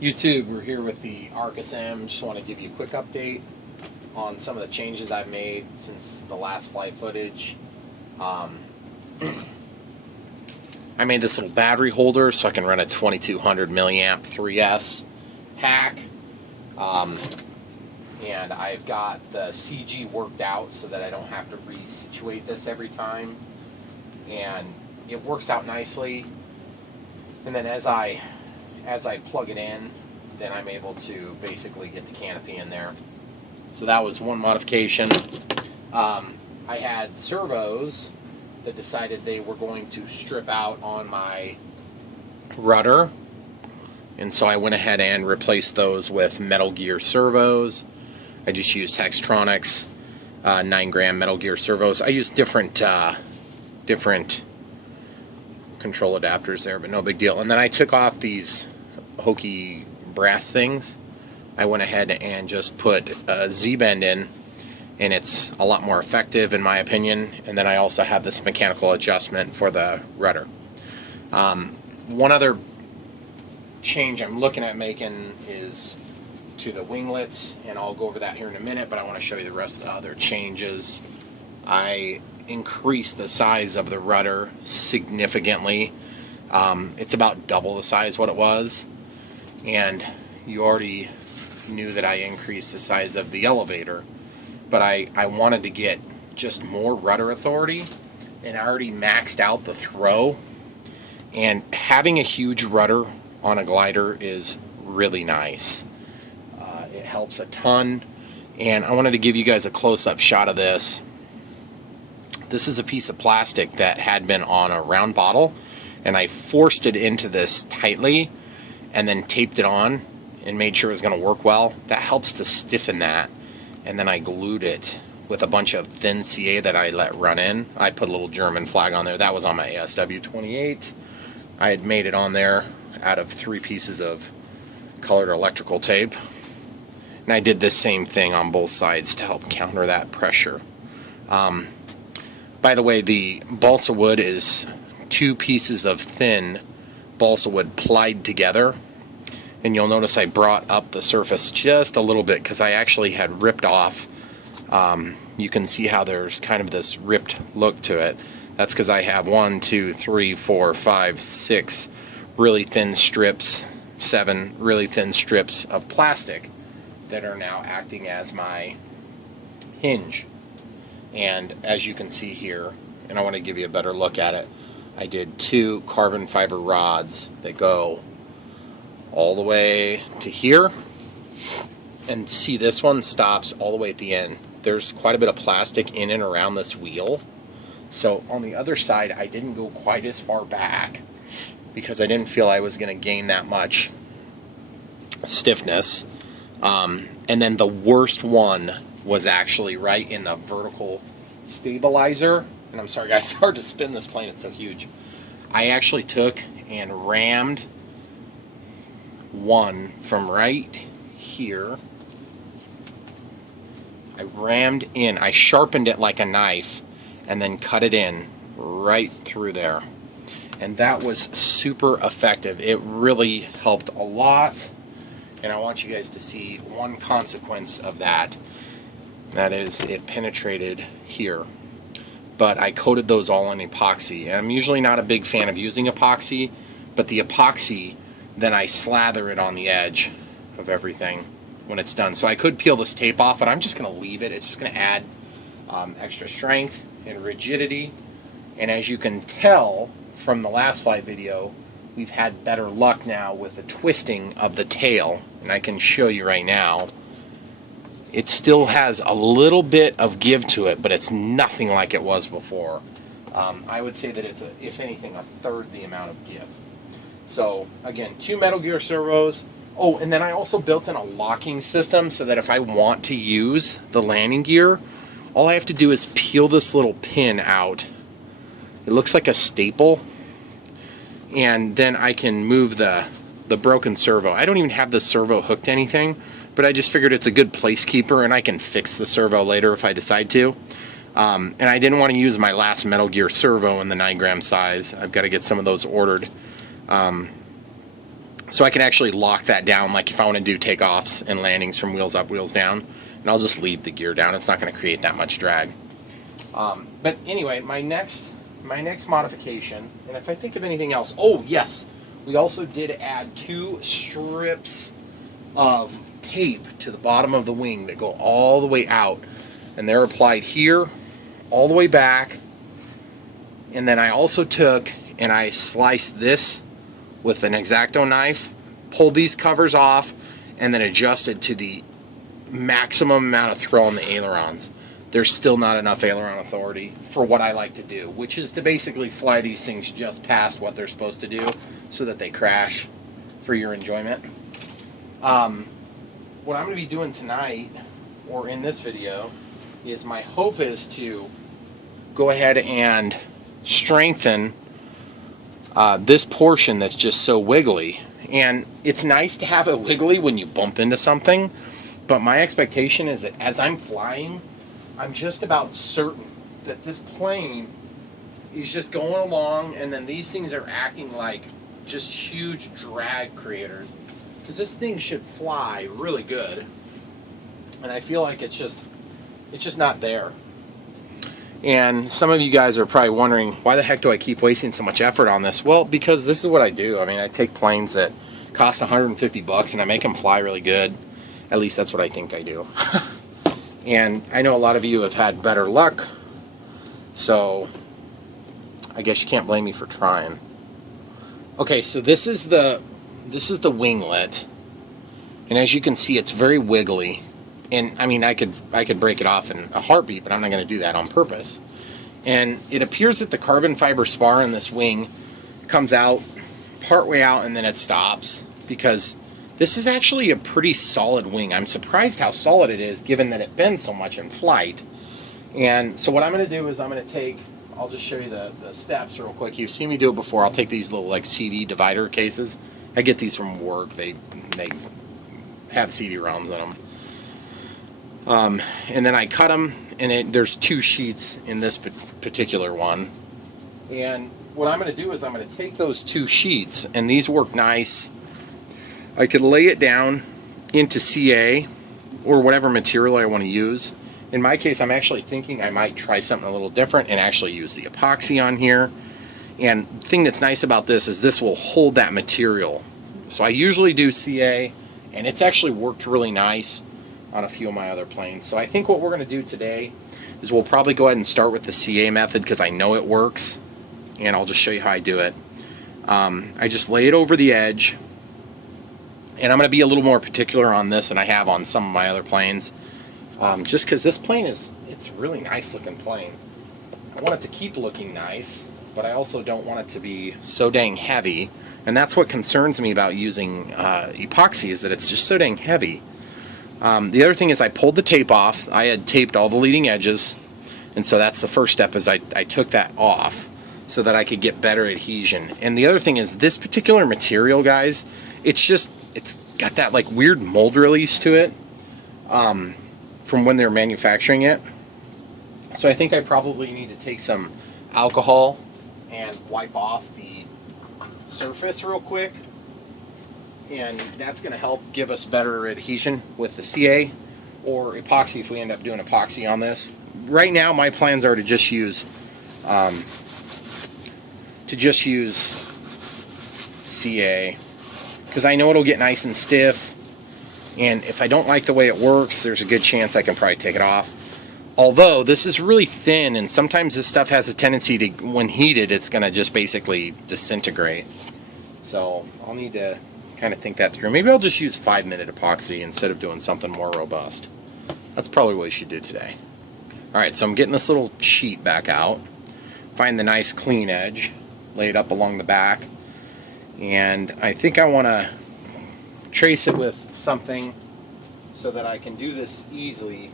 YouTube, we're here with the Arcus M. Just want to give you a quick update on some of the changes I've made since the last flight footage. I made this little battery holder so I can run a 2200 milliamp 3S pack. And I've got the CG worked out so that I don't have to resituate this every time. And it works out nicely. And then as I plug it in, then I'm able to basically get the canopy in there. So that was one modification. I had servos that decided they were going to strip out on my rudder, and so I went ahead and replaced those with Metal Gear servos. I just used Hextronics 9-gram Metal Gear servos. I used different control adapters there, but no big deal. And then I took off these hokey brass things. I went ahead and just put a Z-bend in, and it's a lot more effective in my opinion. And then I also have this mechanical adjustment for the rudder. One other change I'm looking at making is to the winglets, and I'll go over that here in a minute, but I want to show you the rest of the other changes. I increased the size of the rudder significantly. It's about double the size what it was, and you already knew that I increased the size of the elevator, but I wanted to get just more rudder authority, and I already maxed out the throw, and having a huge rudder on a glider is really nice. It helps a ton, and I wanted to give you guys a close-up shot of this. This is a piece of plastic that had been on a round bottle, and I forced it into this tightly and then taped it on and made sure it was going to work well. That helps to stiffen that. And then I glued it with a bunch of thin CA that I let run in. I put a little German flag on there. That was on my ASW28. I had made it on there out of 3 pieces of colored electrical tape. And I did this same thing on both sides to help counter that pressure. By the way, the balsa wood is 2 pieces of thin balsa wood plied together. And you'll notice I brought up the surface just a little bit because I actually had ripped off. You can see how there's kind of this ripped look to it. That's because I have 1, 2, 3, 4, 5, 6 really thin strips, 7 really thin strips of plastic that are now acting as my hinge. And as you can see here, and I want to give you a better look at it, I did 2 carbon fiber rods that go all the way to here, and see this one stops all the way at the end. There's quite a bit of plastic in and around this wheel, so on the other side I didn't go quite as far back because I didn't feel I was going to gain that much stiffness. And then the worst one was actually right in the vertical stabilizer. And I'm sorry guys, it's hard to spin this plane, it's so huge. I actually took and rammed one from right here. I rammed in, I sharpened it like a knife and then cut it in right through there. And that was super effective. It really helped a lot. And I want you guys to see one consequence of that. That is, it penetrated here. But I coated those all in epoxy. And I'm usually not a big fan of using epoxy, but the epoxy, then I slather it on the edge of everything when it's done. So I could peel this tape off, but I'm just going to leave it. It's just going to add extra strength and rigidity. And as you can tell from the last flight video, we've had better luck now with the twisting of the tail. And I can show you right now. It still has a little bit of give to it, but it's nothing like it was before. I would say that it's, if anything, a third the amount of give. So, again, 2 Metal Gear servos. Oh, and then I also built in a locking system so that if I want to use the landing gear, all I have to do is peel this little pin out. It looks like a staple. And then I can move the broken servo. I don't even have the servo hooked to anything, but I just figured it's a good placekeeper, and I can fix the servo later if I decide to. And I didn't want to use my last Metal Gear servo in the 9-gram size. I've got to get some of those ordered. So I can actually lock that down, like if I want to do takeoffs and landings from wheels up, wheels down, and I'll just leave the gear down. It's not going to create that much drag. But anyway, my next modification, and if I think of anything else, oh yes, we also did add 2 strips of tape to the bottom of the wing that go all the way out, and they're applied here, all the way back. And then I also took and I sliced this with an X-Acto knife, pulled these covers off, and then adjusted to the maximum amount of throw on the ailerons. There's still not enough aileron authority for what I like to do, which is to basically fly these things just past what they're supposed to do so that they crash for your enjoyment. What I'm going to be doing tonight, or in this video, is my hope is to go ahead and strengthen this portion that's just so wiggly. And it's nice to have it wiggly when you bump into something, but my expectation is that as I'm flying, I'm just about certain that this plane is just going along, and then these things are acting like just huge drag creators, because this thing should fly really good, and I feel like it's just not there. And some of you guys are probably wondering, why the heck do I keep wasting so much effort on this? Well, because this is what I do. I mean, I take planes that cost $150 and I make them fly really good. At least that's what I think I do. And I know a lot of you have had better luck, so I guess you can't blame me for trying. Okay, so this is the winglet, and as you can see, it's very wiggly. And I mean, I could break it off in a heartbeat, but I'm not going to do that on purpose. And it appears that the carbon fiber spar in this wing comes out partway out and then it stops, because this is actually a pretty solid wing. I'm surprised how solid it is, given that it bends so much in flight. And so what I'm going to do is I'll just show you the steps real quick. You've seen me do it before. I'll take these little like CD divider cases. I get these from work. They have CD-ROMs in them. And then I cut them, and there's 2 sheets in this particular one. And what I'm going to do is I'm going to take those 2 sheets, and these work nice. I could lay it down into CA or whatever material I want to use. In my case, I'm actually thinking I might try something a little different and actually use the epoxy on here. And the thing that's nice about this is this will hold that material. So I usually do CA, and it's actually worked really nice on a few of my other planes. So I think what we're going to do today is we'll probably go ahead and start with the CA method, because I know it works, and I'll just show you how I do it. I just lay it over the edge, and I'm going to be a little more particular on this than I have on some of my other planes, just because this plane it's a really nice looking plane. I want it to keep looking nice, but I also don't want it to be so dang heavy, and that's what concerns me about using epoxy, is that it's just so dang heavy. The other thing is I pulled the tape off. I had taped all the leading edges, and so that's the first step, is I took that off so that I could get better adhesion. And the other thing is this particular material, guys, it's got that like weird mold release to it from when they're manufacturing it. So I think I probably need to take some alcohol and wipe off the surface real quick. And that's going to help give us better adhesion with the CA or epoxy if we end up doing epoxy on this. Right now, my plans are to just use CA, because I know it'll get nice and stiff. And if I don't like the way it works, there's a good chance I can probably take it off. Although this is really thin, and sometimes this stuff has a tendency to, when heated, it's going to just basically disintegrate. So I'll need to kind of think that through. Maybe I'll just use 5-minute epoxy instead of doing something more robust. That's probably what we should do today. Alright, so I'm getting this little sheet back out. Find the nice clean edge, lay it up along the back, and I think I want to trace it with something so that I can do this easily.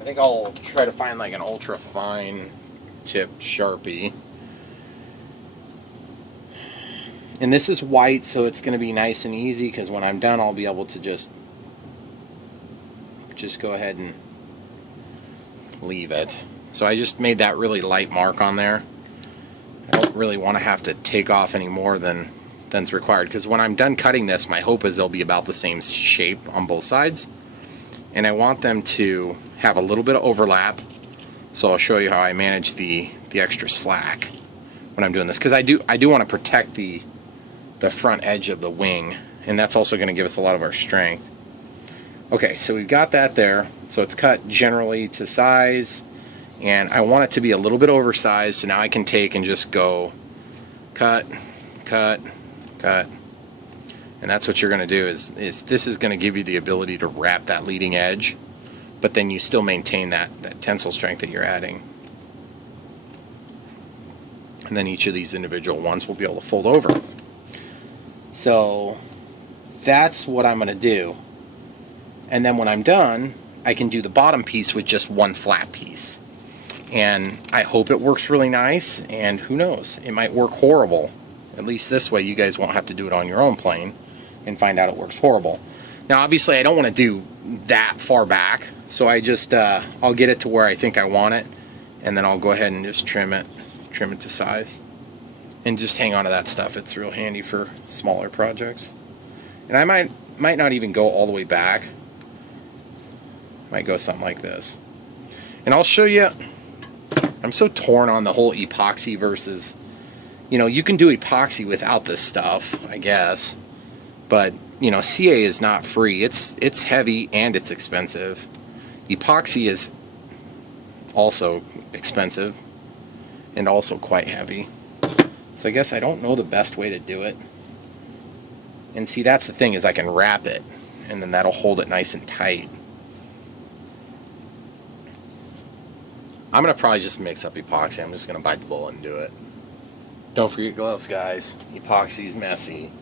I think I'll try to find like an ultra fine tipped Sharpie. And this is white, so it's going to be nice and easy, because when I'm done, I'll be able to just go ahead and leave it. So I just made that really light mark on there. I don't really want to have to take off any more than than's required, because when I'm done cutting this, my hope is they'll be about the same shape on both sides, and I want them to have a little bit of overlap. So I'll show you how I manage the extra slack when I'm doing this, because I do want to protect the front edge of the wing, and that's also going to give us a lot of our strength. Okay, so we've got that there. So it's cut generally to size, and I want it to be a little bit oversized, so now I can take and just go cut, cut, cut. And that's what you're going to do, is this is going to give you the ability to wrap that leading edge, but then you still maintain that tensile strength that you're adding. And then each of these individual ones will be able to fold over. So that's what I'm going to do. And then when I'm done, I can do the bottom piece with just one flat piece. And I hope it works really nice, and who knows, it might work horrible. At least this way you guys won't have to do it on your own plane and find out it works horrible. Now obviously I don't want to do that far back, so I just I'll get it to where I think I want it, and then I'll go ahead and just trim it to size, and just hang on to that stuff. It's real handy for smaller projects. And I might not even go all the way back. Might go something like this. And I'll show you, I'm so torn on the whole epoxy versus, you know, you can do epoxy without this stuff, I guess, but you know, CA is not free. It's heavy and it's expensive. Epoxy is also expensive and also quite heavy. So I guess I don't know the best way to do it. And see, that's the thing, is I can wrap it, and then that'll hold it nice and tight. I'm going to probably just mix up epoxy. I'm just going to bite the bullet and do it. Don't forget gloves, guys. Epoxy's messy.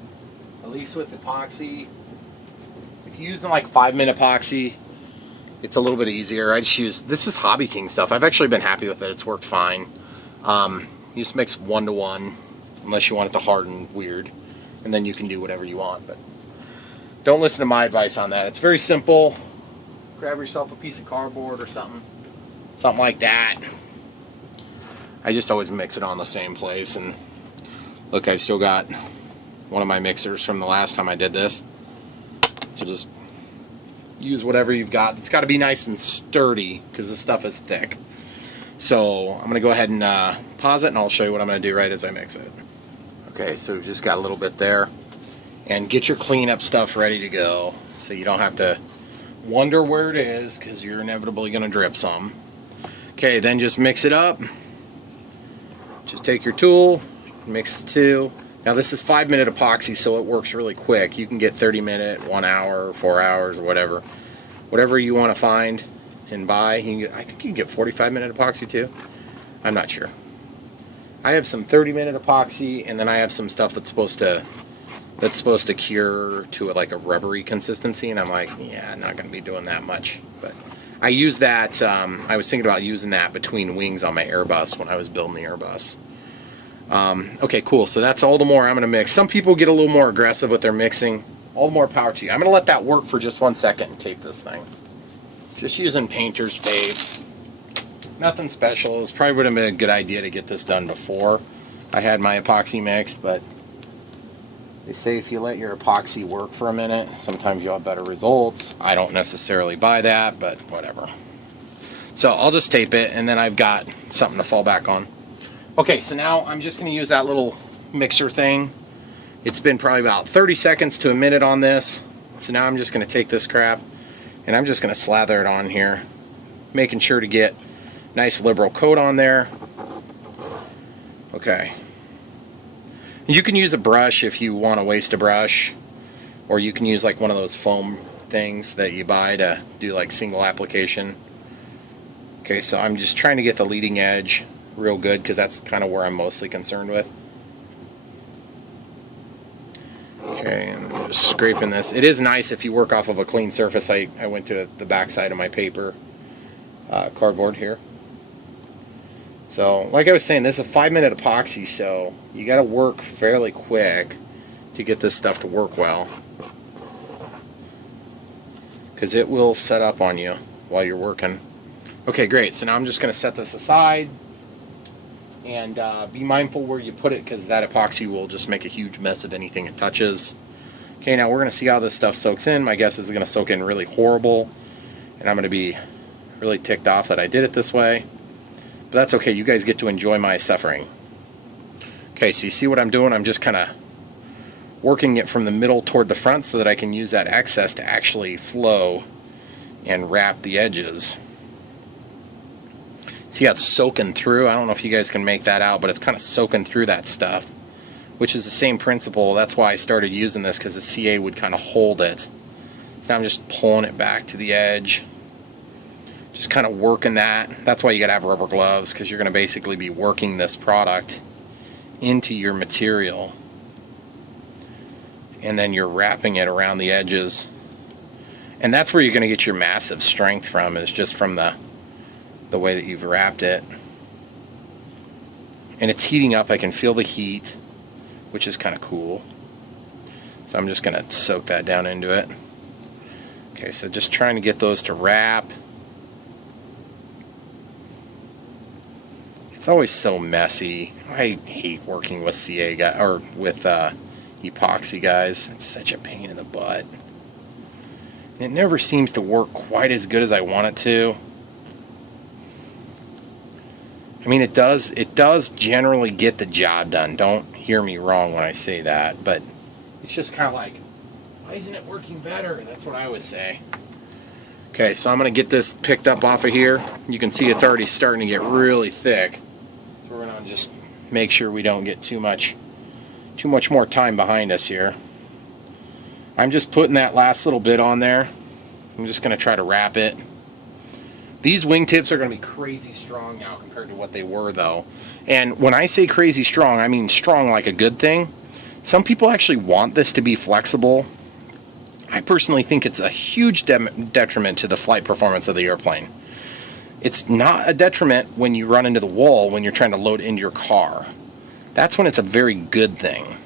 At least with epoxy, if you're using like 5-minute epoxy, it's a little bit easier. I just use, this is Hobby King stuff. I've actually been happy with it. It's worked fine. You just mix 1-to-1, unless you want it to harden weird, and then you can do whatever you want. But don't listen to my advice on that. It's very simple. Grab yourself a piece of cardboard or something like that. I just always mix it on the same place. And look, I've still got one of my mixers from the last time I did this. So just use whatever you've got. It's got to be nice and sturdy, because this stuff is thick. So I'm going to go ahead and pause it, and I'll show you what I'm going to do right as I mix it. Okay, so we've just got a little bit there. And get your cleanup stuff ready to go, so you don't have to wonder where it is, because you're inevitably going to drip some. Okay, then just mix it up. Just take your tool, mix the two. Now this is 5-minute epoxy, so it works really quick. You can get 30-minute, 1 hour, 4 hours, or whatever. Whatever you want to find and buy. I think you can get 45-minute epoxy too. I'm not sure. I have some 30-minute epoxy, and then I have some stuff that's supposed to cure to like a rubbery consistency, and I'm like, yeah, I'm not going to be doing that much. But I use that, I was thinking about using that between wings on my Airbus when I was building the Airbus. Okay, cool. So that's all the more I'm going to mix. Some people get a little more aggressive with their mixing. All the more power to you. I'm going to let that work for just 1 second and tape this thing. Just using painter's tape. Nothing special. It probably would have been a good idea to get this done before I had my epoxy mixed, but they say if you let your epoxy work for a minute, sometimes you'll have better results. I don't necessarily buy that, but whatever. So I'll just tape it, and then I've got something to fall back on. Okay, so now I'm just going to use that little mixer thing. It's been probably about 30 seconds to a minute on this. So now I'm just going to take this crap, and I'm just going to slather it on here, making sure to get nice liberal coat on there. Okay. You can use a brush if you want to waste a brush, or you can use like one of those foam things that you buy to do like single application. Okay, so I'm just trying to get the leading edge real good, because that's kind of where I'm mostly concerned with. Okay, and I'm just scraping this. It is nice if you work off of a clean surface. I went to the back side of my paper cardboard here. So, like I was saying, this is a 5-minute epoxy, so you got to work fairly quick to get this stuff to work well, because it will set up on you while you're working. Okay, great. So now I'm just going to set this aside. And be mindful where you put it, because that epoxy will just make a huge mess of anything it touches. Okay, now we're going to see how this stuff soaks in. My guess is it's going to soak in really horrible, and I'm going to be really ticked off that I did it this way. But that's okay, you guys get to enjoy my suffering. Okay, so you see what I'm doing? I'm just kind of working it from the middle toward the front so that I can use that excess to actually flow and wrap the edges. See how it's soaking through? I don't know if you guys can make that out, but it's kind of soaking through that stuff, which is the same principle. That's why I started using this, because the CA would kind of hold it. So now I'm just pulling it back to the edge, just kind of working that. That's why you gotta have rubber gloves, because you're gonna basically be working this product into your material, and then you're wrapping it around the edges. And that's where you're gonna get your massive strength from, is just from the way that you've wrapped it. And it's heating up. I can feel the heat, which is kind of cool. So I'm just going to soak that down into it. Okay, so just trying to get those to wrap. It's always so messy. I hate working with CA guys, or with epoxy guys. It's such a pain in the butt. And it never seems to work quite as good as I want it to. I mean, it does generally get the job done. Don't hear me wrong when I say that, but it's just kind of like, why isn't it working better? That's what I always say. Okay, so I'm going to get this picked up off of here. You can see it's already starting to get really thick. So we're going to just make sure we don't get too much more time behind us here. I'm just putting that last little bit on there. I'm just going to try to wrap it. These wingtips are going to be crazy strong now compared to what they were, though. And when I say crazy strong, I mean strong like a good thing. Some people actually want this to be flexible. I personally think it's a huge detriment to the flight performance of the airplane. It's not a detriment when you run into the wall when you're trying to load into your car. That's when it's a very good thing.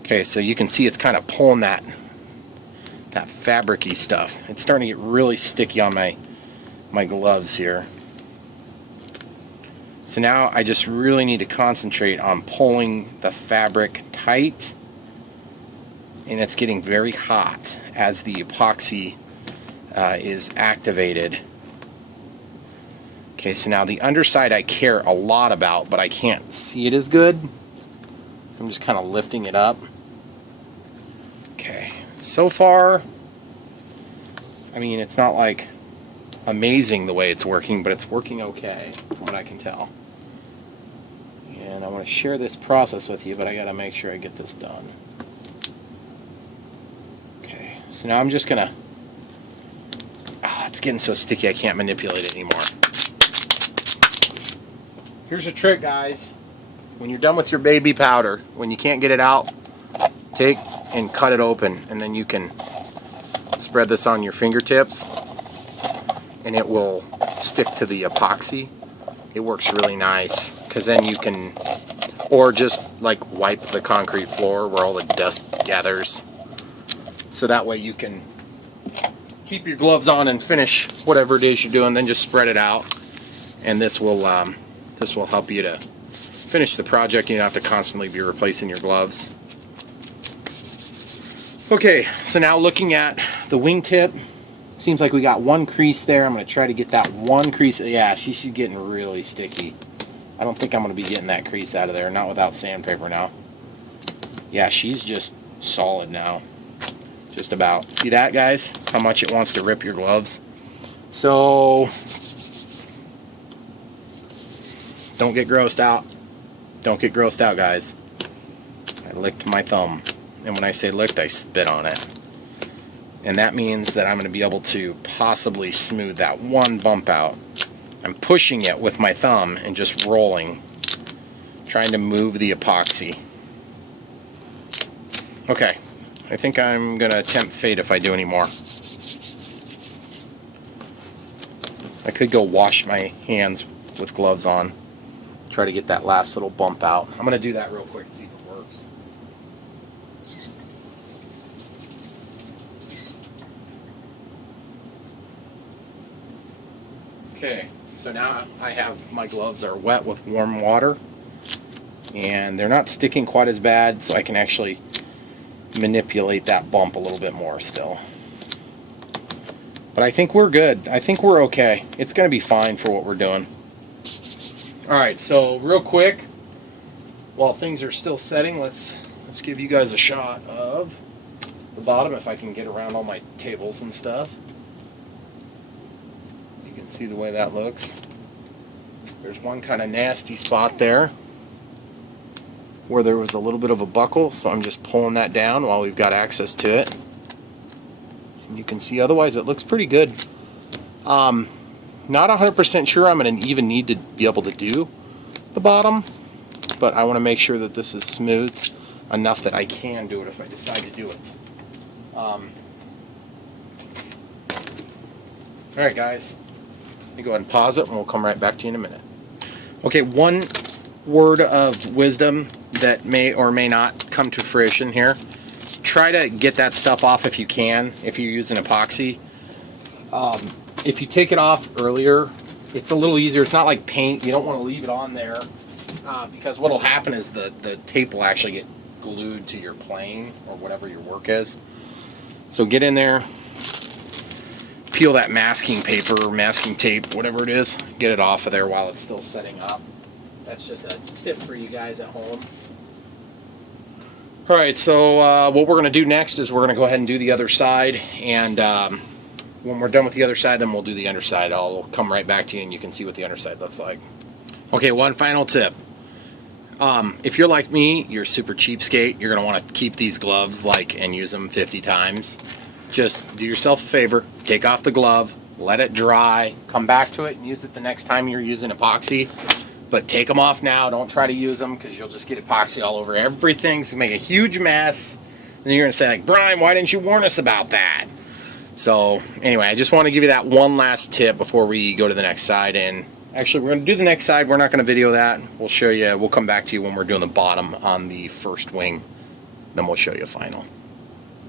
Okay, so you can see it's kind of pulling that fabric-y stuff. It's starting to get really sticky on my gloves here. So now I just really need to concentrate on pulling the fabric tight, and it's getting very hot as the epoxy is activated. Okay, so now the underside I care a lot about, but I can't see it as good. I'm just kind of lifting it up. Okay, so far, I mean, it's not like amazing the way it's working, but it's working okay from what I can tell. And I want to share this process with you, but I got to make sure I get this done. Okay, so now I'm just gonna, it's getting so sticky I can't manipulate it anymore. Here's a trick, guys. When you're done with your baby powder, when you can't get it out, take and cut it open, and then you can spread this on your fingertips, and it will stick to the epoxy. It works really nice, because then you can, or just like wipe the concrete floor where all the dust gathers, so that way you can keep your gloves on and finish whatever it is you're doing. Then just spread it out, and this will help you to finish the project. You don't have to constantly be replacing your gloves. Okay, so now looking at the wingtip, seems like we got one crease there. I'm going to try to get that one crease. Yeah, she's getting really sticky. I don't think I'm going to be getting that crease out of there, not without sandpaper now. Yeah, she's just solid now. Just about. See that, guys? How much it wants to rip your gloves. So, don't get grossed out. Don't get grossed out, guys. I licked my thumb. And when I say licked, I spit on it. And that means that I'm going to be able to possibly smooth that one bump out. I'm pushing it with my thumb and just rolling, trying to move the epoxy. Okay, I think I'm going to tempt fate if I do any more. I could go wash my hands with gloves on, try to get that last little bump out. I'm going to do that real quick to see if it works. Okay, So now I have my gloves are wet with warm water, and they're not sticking quite as bad, so I can actually manipulate that bump a little bit more still. But I think we're good. I think we're okay. It's going to be fine for what we're doing. Alright, so real quick, while things are still setting, let's give you guys a shot of the bottom, if I can get around all my tables and stuff. You can see the way that looks. There's one kind of nasty spot there where there was a little bit of a buckle, so I'm just pulling that down while we've got access to it. And you can see otherwise it looks pretty good. Not 100% sure I'm going to even need to be able to do the bottom, but I want to make sure that this is smooth enough that I can do it if I decide to do it. Alright guys, let me go ahead and pause it and we'll come right back to you in a minute. Okay, one word of wisdom that may or may not come to fruition here. Try to get that stuff off if you can, if you're using epoxy. If you take it off earlier, it's a little easier. It's not like paint. You don't want to leave it on there because what will happen is the tape will actually get glued to your plane or whatever your work is. So get in there, peel that masking paper or masking tape, whatever it is, get it off of there while it's still setting up. That's just a tip for you guys at home. Alright, so what we're going to do next is we're going to go ahead and do the other side, and when we're done with the other side, then we'll do the underside. I'll come right back to you and you can see what the underside looks like. Okay, one final tip. If you're like me, you're super cheapskate, you're going to want to keep these gloves and use them 50 times. Just do yourself a favor, take off the glove, let it dry, come back to it and use it the next time you're using epoxy. But take them off now, don't try to use them because you'll just get epoxy all over everything. So make a huge mess. And you're going to say, Brian, why didn't you warn us about that? So anyway, I just want to give you that one last tip before we go to the next side. And actually, we're going to do the next side. We're not going to video that. We'll show you. We'll come back to you when we're doing the bottom on the first wing. Then we'll show you final.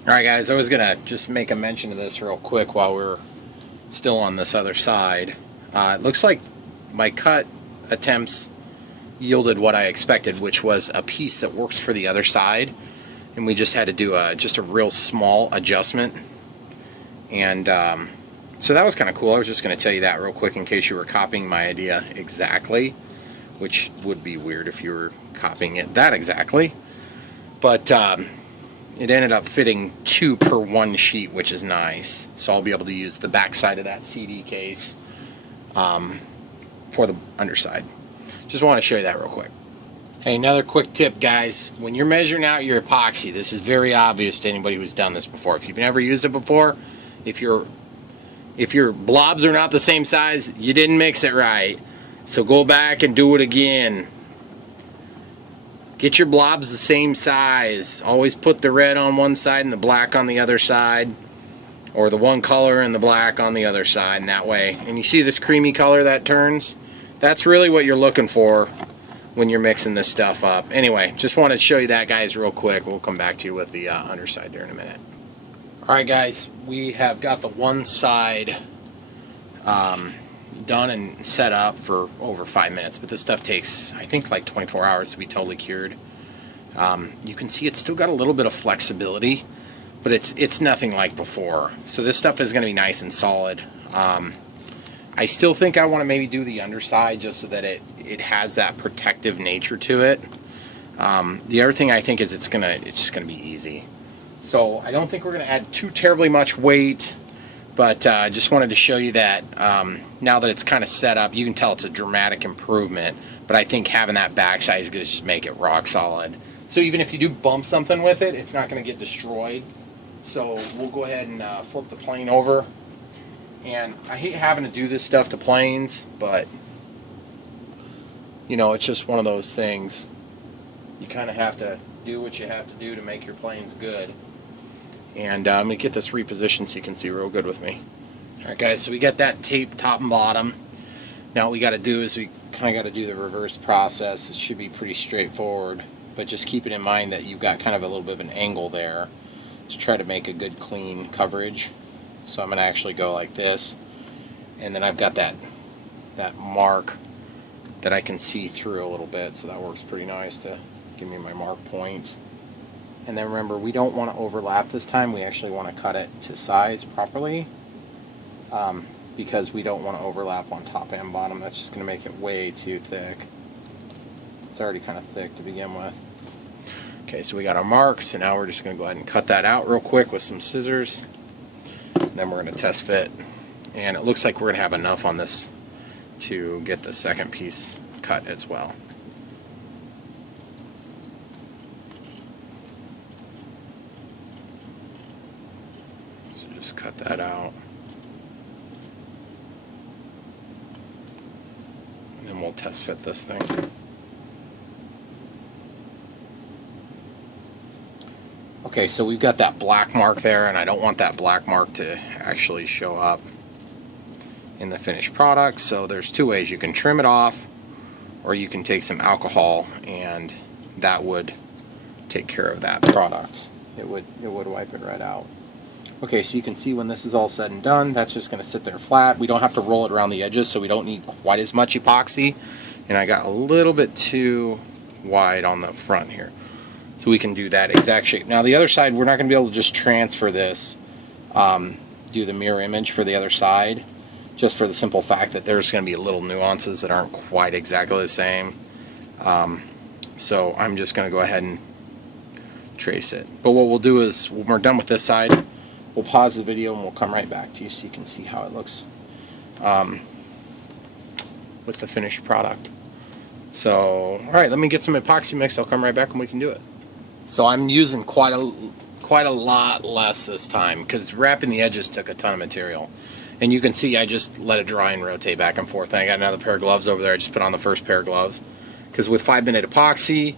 Alright guys, I was going to just make a mention of this real quick while we're still on this other side. It looks like my cut attempts yielded what I expected, which was a piece that works for the other side. And we just had to do just a real small adjustment. And so that was kind of cool. I was just going to tell you that real quick in case you were copying my idea exactly, which would be weird if you were copying it that exactly. But it ended up fitting 2 per 1 sheet, which is nice. So I'll be able to use the back side of that CD case for the underside. Just want to show you that real quick. Hey, another quick tip, guys. When you're measuring out your epoxy, this is very obvious to anybody who's done this before. If you've never used it before, if your blobs are not the same size, you didn't mix it right. So go back and do it again. Get your blobs the same size. Always put the red on one side and the black on the other side, or the one color and the black on the other side, and that way. And you see this creamy color that turns? That's really what you're looking for when you're mixing this stuff up. Anyway, just wanted to show you that, guys, real quick. We'll come back to you with the underside there in a minute. Alright guys, we have got the one side done and set up for over 5 minutes, but this stuff takes, I think, like 24 hours to be totally cured. You can see it's still got a little bit of flexibility, but it's nothing like before. So this stuff is going to be nice and solid. I still think I want to maybe do the underside just so that it has that protective nature to it. The other thing I think is it's just going to be easy. So I don't think we're going to add too terribly much weight, but I just wanted to show you that now that it's kind of set up, you can tell it's a dramatic improvement, but I think having that backside is going to just make it rock solid. So even if you do bump something with it, it's not going to get destroyed. So we'll go ahead and flip the plane over. And I hate having to do this stuff to planes, but you know, it's just one of those things. You kind of have to do what you have to do to make your planes good. And I'm going to get this repositioned so you can see real good with me. Alright guys, so we got that taped top and bottom. Now what we got to do is we kind of got to do the reverse process. It should be pretty straightforward, but just keep it in mind that you've got kind of a little bit of an angle there to try to make a good clean coverage. So I'm going to actually go like this, and then I've got that that mark that I can see through a little bit, so that works pretty nice to give me my mark point. And then remember, we don't want to overlap this time. We actually want to cut it to size properly, because we don't want to overlap on top and bottom. That's just going to make it way too thick. It's already kind of thick to begin with. Okay, so we got our mark, so now we're just going to go ahead and cut that out real quick with some scissors. And then we're going to test fit. And it looks like we're going to have enough on this to get the second piece cut as well. So just cut that out. And then we'll test fit this thing. Okay, so we've got that black mark there, and I don't want that black mark to actually show up in the finished product. So there's two ways. You can trim it off, or you can take some alcohol, and that would take care of that product. It would wipe it right out. Okay, so you can see when this is all said and done, that's just going to sit there flat. We don't have to roll it around the edges, so we don't need quite as much epoxy. And I got a little bit too wide on the front here. So we can do that exact shape. Now the other side, we're not going to be able to just transfer this, do the mirror image for the other side, just for the simple fact that there's going to be little nuances that aren't quite exactly the same. So I'm just going to go ahead and trace it. But what we'll do is, when we're done with this side, we'll pause the video and we'll come right back to you so you can see how it looks with the finished product. So, alright, let me get some epoxy mix. I'll come right back and we can do it. So I'm using quite a lot less this time, because wrapping the edges took a ton of material. And you can see I just let it dry and rotate back and forth. And I got another pair of gloves over there. I just put on the first pair of gloves, because with 5-minute epoxy,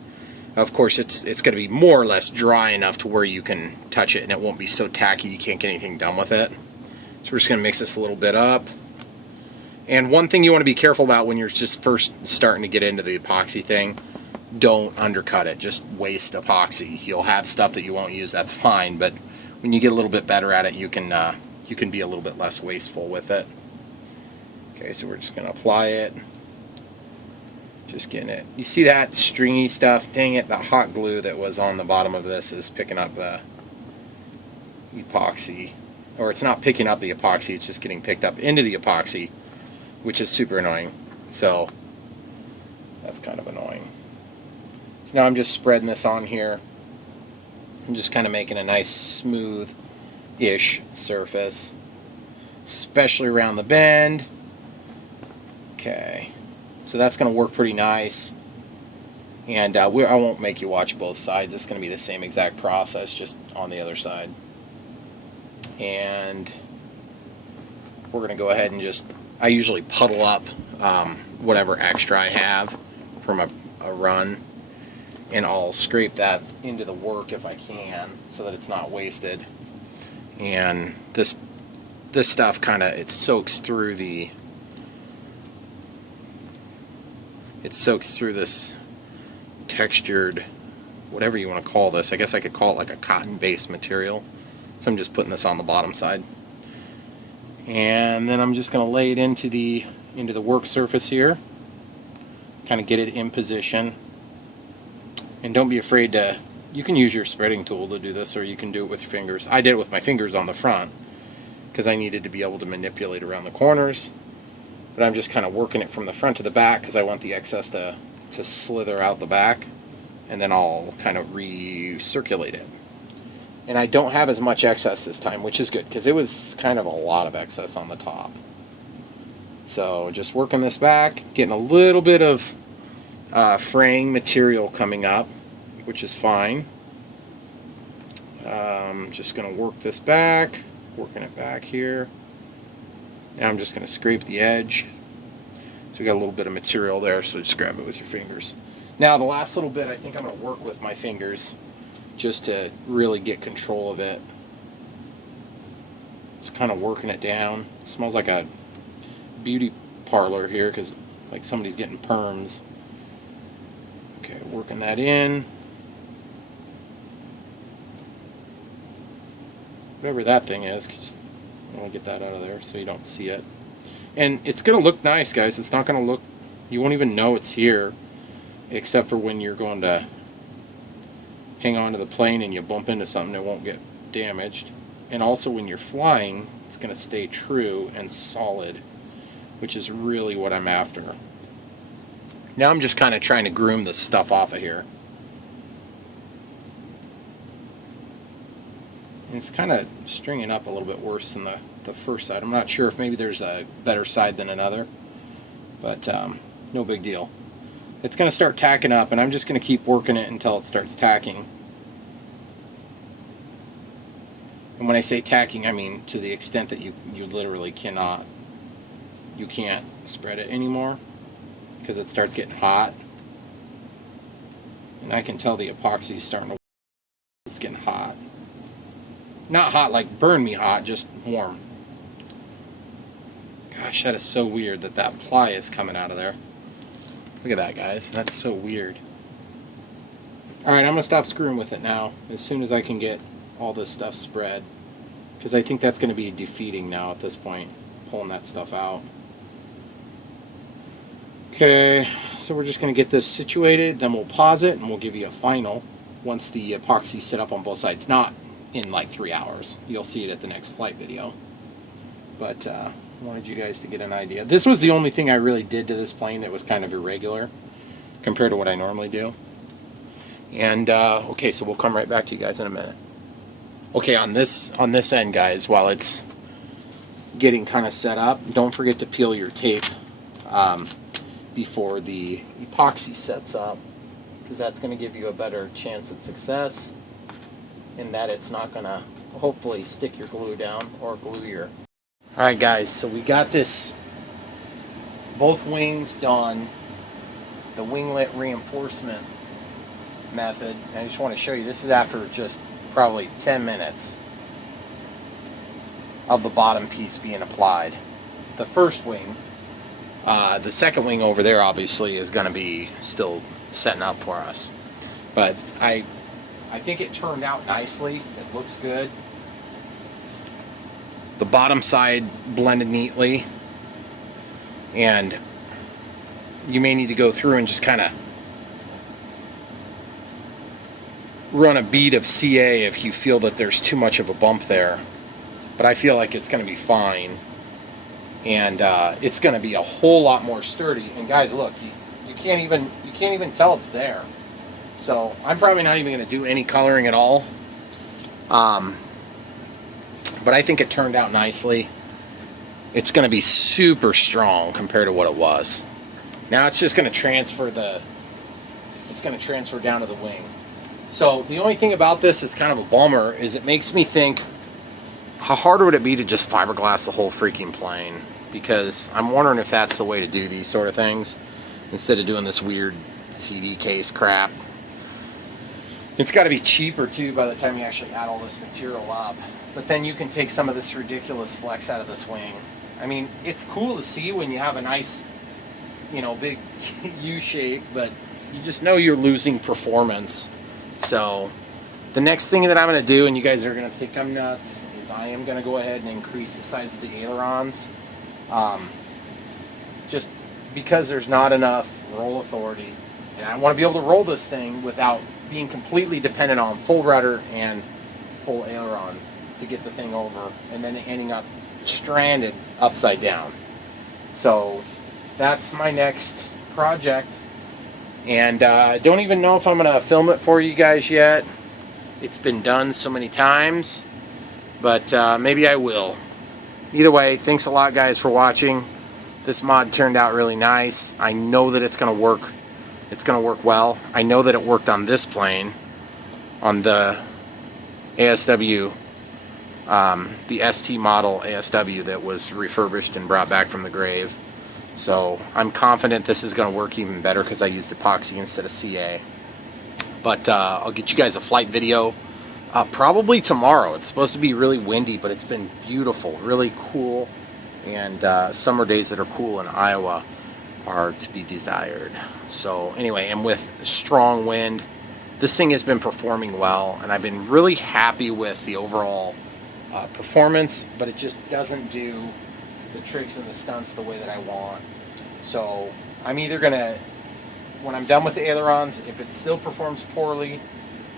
of course, it's going to be more or less dry enough to where you can touch it and it won't be so tacky you can't get anything done with it. So we're just going to mix this a little bit up. And one thing you want to be careful about when you're just first starting to get into the epoxy thing, don't undercut it. Just waste epoxy. You'll have stuff that you won't use, that's fine, but when you get a little bit better at it, you can be a little bit less wasteful with it. Okay, so we're just going to apply it. Just getting it. You see that stringy stuff? Dang it, the hot glue that was on the bottom of this is picking up the epoxy. Or it's not picking up the epoxy, it's just getting picked up into the epoxy, which is super annoying. So that's kind of annoying. So now I'm just spreading this on here. I'm just kind of making a nice smooth-ish surface, especially around the bend. Okay. So that's going to work pretty nice. And I won't make you watch both sides. It's going to be the same exact process, just on the other side. And we're going to go ahead and just, I usually puddle up whatever extra I have from a run, and I'll scrape that into the work if I can, so that it's not wasted. And this stuff kind of, it soaks through this textured, whatever you want to call this. I guess I could call it like a cotton-based material. So I'm just putting this on the bottom side. And then I'm just going to lay it into the work surface here. Kind of get it in position. And don't be afraid to, you can use your spreading tool to do this, or you can do it with your fingers. I did it with my fingers on the front, because I needed to be able to manipulate around the corners. But I'm just kind of working it from the front to the back, because I want the excess to slither out the back, and then I'll kind of recirculate it. And I don't have as much excess this time, which is good, because it was kind of a lot of excess on the top. So just working this back, getting a little bit of fraying material coming up, which is fine. Just going to work this back, working it back here. Now I'm just going to scrape the edge. So we got a little bit of material there, so just grab it with your fingers. Now the last little bit, I think I'm going to work with my fingers just to really get control of it. Just kind of working it down. It smells like a beauty parlor here, because like somebody's getting perms. Okay, working that in. Whatever that thing is, just I want to get that out of there so you don't see it. And it's going to look nice, guys. It's not going to look, you won't even know it's here, except for when you're going to hang on to the plane and you bump into something, it won't get damaged. And also when you're flying, it's going to stay true and solid, which is really what I'm after. Now I'm just kind of trying to groom this stuff off of here. And it's kind of stringing up a little bit worse than the first side. I'm not sure if maybe there's a better side than another, but no big deal. It's going to start tacking up, and I'm just going to keep working it until it starts tacking. And when I say tacking, I mean to the extent that you literally can't spread it anymore because it starts getting hot. And I can tell the epoxy is starting to, it's getting hot. Not hot like burn me hot, just warm. Gosh, that is so weird that ply is coming out of there. Look at that, guys. That's so weird. Alright, I'm going to stop screwing with it now as soon as I can get all this stuff spread. Because I think that's going to be defeating now at this point, pulling that stuff out. Okay, so we're just going to get this situated, then we'll pause it, and we'll give you a final once the epoxy's set up on both sides. Not in like 3 hours. You'll see it at the next flight video. But I wanted you guys to get an idea. This was the only thing I really did to this plane that was kind of irregular compared to what I normally do. And okay, so we'll come right back to you guys in a minute. Okay, on this end, guys, while it's getting kind of set up, don't forget to peel your tape before the epoxy sets up, because that's going to give you a better chance at success, in that it's not going to hopefully stick your glue down or glue your... Alright guys, so we got this, both wings done, the winglet reinforcement method. And I just want to show you, this is after just probably 10 minutes of the bottom piece being applied. The first wing, the second wing over there obviously is going to be still setting up for us. But I think it turned out nicely. It looks good. The bottom side blended neatly, and you may need to go through and just kind of run a bead of CA if you feel that there's too much of a bump there. But I feel like it's going to be fine, and it's going to be a whole lot more sturdy. And guys, look, you can't even tell it's there. So I'm probably not even going to do any coloring at all. But I think it turned out nicely. It's going to be super strong compared to what it was. Now it's just going to transfer down to the wing. So the only thing about this is kind of a bummer is it makes me think, how hard would it be to just fiberglass the whole freaking plane? Because I'm wondering if that's the way to do these sort of things instead of doing this weird CD case crap. It's got to be cheaper too by the time you actually add all this material up. But then you can take some of this ridiculous flex out of this wing. I mean, it's cool to see when you have a nice, big U shape, but you just know you're losing performance. So the next thing that I'm going to do, and you guys are going to think I'm nuts, is I am going to go ahead and increase the size of the ailerons. Just because there's not enough roll authority. And I want to be able to roll this thing without being completely dependent on full rudder and full aileron to get the thing over, and then ending up stranded upside down. So that's my next project, and I don't even know if I'm going to film it for you guys yet. It's been done so many times, but maybe I will. Either way, thanks a lot guys for watching. This mod turned out really nice. I know that it's going to work. It's going to work well. I know that it worked on this plane, on the ASW, the ST model ASW that was refurbished and brought back from the grave. So I'm confident this is going to work even better because I used epoxy instead of CA. But I'll get you guys a flight video probably tomorrow. It's supposed to be really windy, but it's been beautiful, really cool, and summer days that are cool in Iowa are to be desired. So anyway, and with strong wind, this thing has been performing well, and I've been really happy with the overall performance, but it just doesn't do the tricks and the stunts the way that I want. So I'm either gonna, when I'm done with the ailerons, if it still performs poorly,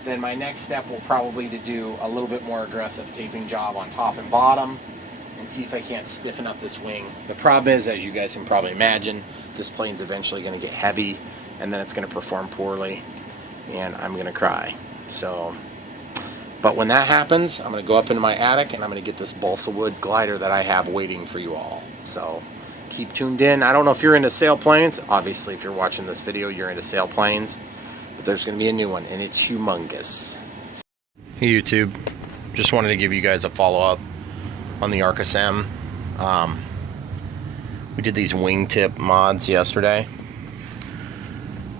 then my next step will probably to do a little bit more aggressive taping job on top and bottom and see if I can't stiffen up this wing. The problem is, as you guys can probably imagine, this plane's eventually going to get heavy and then it's going to perform poorly and I'm going to cry. So, but when that happens, I'm going to go up into my attic and I'm going to get this balsa wood glider that I have waiting for you all. So keep tuned in. I don't know if you're into sailplanes. Obviously, if you're watching this video, you're into sailplanes. But there's going to be a new one and it's humongous. Hey YouTube, just wanted to give you guys a follow-up on the Arcus M. We did these wingtip mods yesterday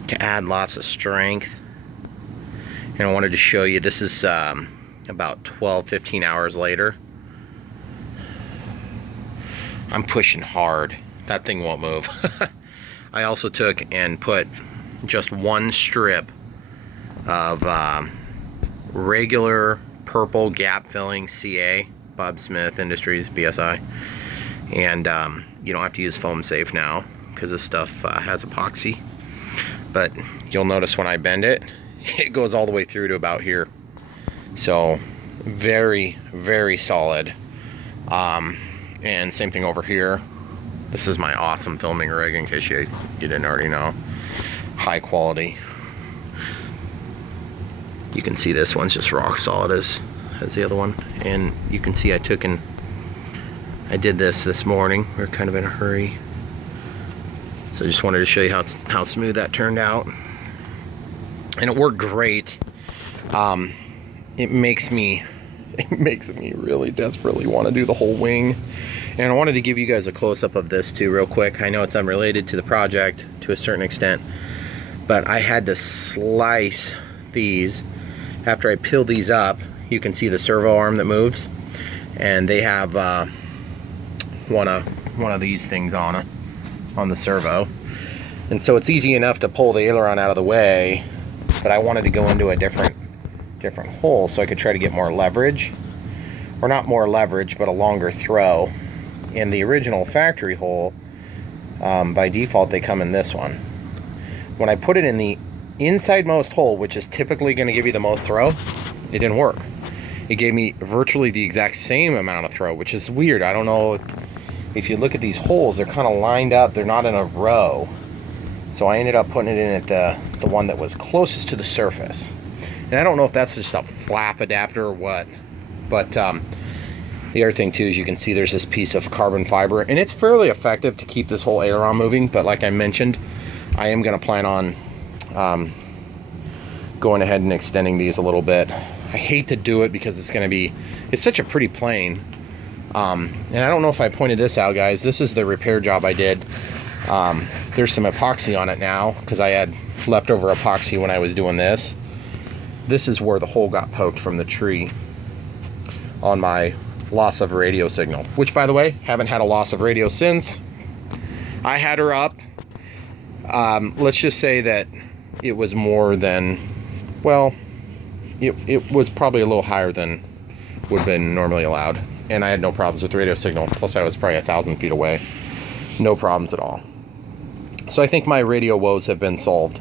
to add lots of strength, and I wanted to show you. This is about 12-15 hours later. I'm pushing hard. That thing won't move. I also took and put just one strip of regular purple gap filling CA, Bob Smith Industries, BSI, and you don't have to use foam safe now because this stuff has epoxy, but you'll notice when I bend it, it goes all the way through to about here. So very, very solid. And same thing over here. This is my awesome filming rig, in case you didn't already know. High quality. You can see this one's just rock solid as the other one, and you can see I did this morning. We were kind of in a hurry, so I just wanted to show you how smooth that turned out, and it worked great. It makes me really desperately want to do the whole wing, and I wanted to give you guys a close-up of this too real quick. I know it's unrelated to the project to a certain extent, but I had to slice these. After I peeled these up, you can see the servo arm that moves, and they have one of these things on the servo, and so it's easy enough to pull the aileron out of the way, but I wanted to go into a different hole so I could try to get more leverage, or not more leverage, but a longer throw. In the original factory hole, by default they come in this one. When I put it in the inside-most hole, which is typically going to give you the most throw, it didn't work. It gave me virtually the exact same amount of throw, which is weird. I don't know if you look at these holes, they're kind of lined up, they're not in a row. So I ended up putting it in at the one that was closest to the surface. And I don't know if that's just a flap adapter or what, but the other thing too is you can see there's this piece of carbon fiber, and it's fairly effective to keep this whole aileron moving. But like I mentioned, I am going to plan on going ahead and extending these a little bit. I hate to do it because it's such a pretty plane. And I don't know if I pointed this out, guys. This is the repair job I did. There's some epoxy on it now because I had leftover epoxy when I was doing this. This is where the hole got poked from the tree on my loss of radio signal, which, by the way, haven't had a loss of radio since I had her up. Let's just say that it was more than, well, it was probably a little higher than would have been normally allowed, and I had no problems with the radio signal. Plus I was probably 1,000 feet away. No problems at all. So I think my radio woes have been solved.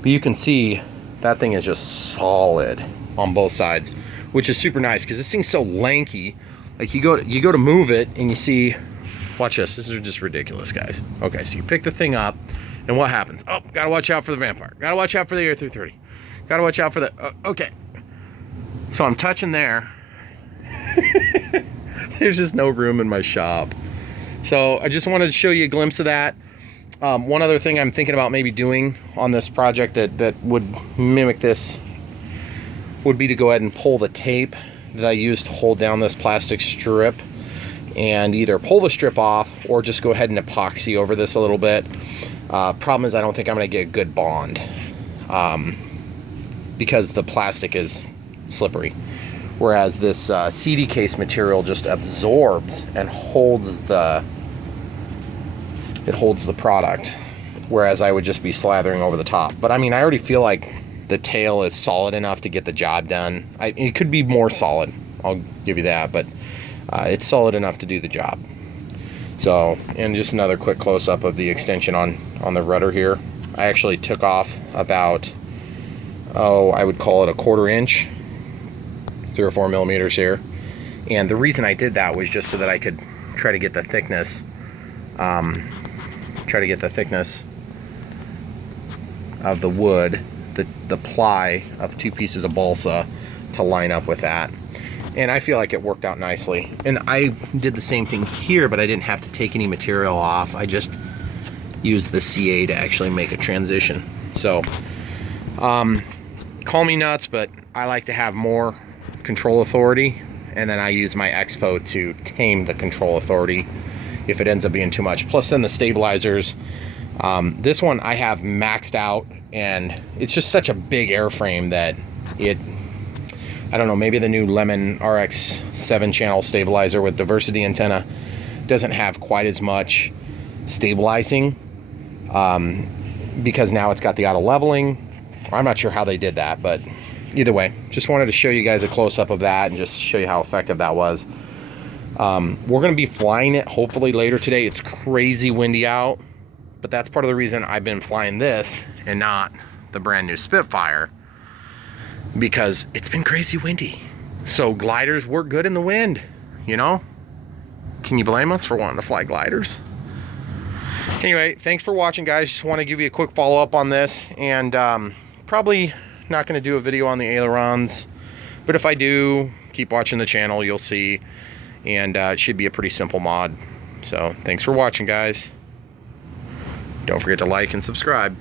But you can see that thing is just solid on both sides, which is super nice because this thing's so lanky. Like you go to move it and you see, watch this. This is just ridiculous, guys. Okay, so you pick the thing up, and what happens? Oh, gotta watch out for the Vampire. Gotta watch out for the A330. Gotta watch out for the. Okay. So I'm touching there. There's just no room in my shop. So I just wanted to show you a glimpse of that. One other thing I'm thinking about maybe doing on this project that would mimic this would be to go ahead and pull the tape that I used to hold down this plastic strip, and either pull the strip off or just go ahead and epoxy over this a little bit. Problem is I don't think I'm going to get a good bond because the plastic is slippery, whereas this CD case material just absorbs and holds the product, whereas I would just be slathering over the top. But I mean, I already feel like the tail is solid enough to get the job done. It could be more solid, I'll give you that, but it's solid enough to do the job. So, and just another quick close-up of the extension on the rudder here. I actually took off about, I would call it a 1/4 inch, 3 or 4 millimeters here. And the reason I did that was just so that I could try to get the thickness, of the wood, the ply of 2 pieces of balsa to line up with that. And I feel like it worked out nicely. And I did the same thing here, but I didn't have to take any material off. I just used the CA to actually make a transition. So, call me nuts, but I like to have more control authority. And then I use my Expo to tame the control authority if it ends up being too much. Plus then the stabilizers. This one I have maxed out, and it's just such a big airframe that I don't know, maybe the new Lemon RX 7-channel stabilizer with diversity antenna doesn't have quite as much stabilizing, because now it's got the auto leveling. I'm not sure how they did that, but either way, just wanted to show you guys a close-up of that and just show you how effective that was. We're going to be flying it hopefully later today. It's crazy windy out, but that's part of the reason I've been flying this and not the brand new Spitfire, because it's been crazy windy. So gliders work good in the wind, you know? Can you blame us for wanting to fly gliders? Anyway, thanks for watching, guys. Just want to give you a quick follow-up on this, and probably not going to do a video on the ailerons, but if I do, keep watching the channel, you'll see. And it should be a pretty simple mod. So thanks for watching, guys. Don't forget to like and subscribe.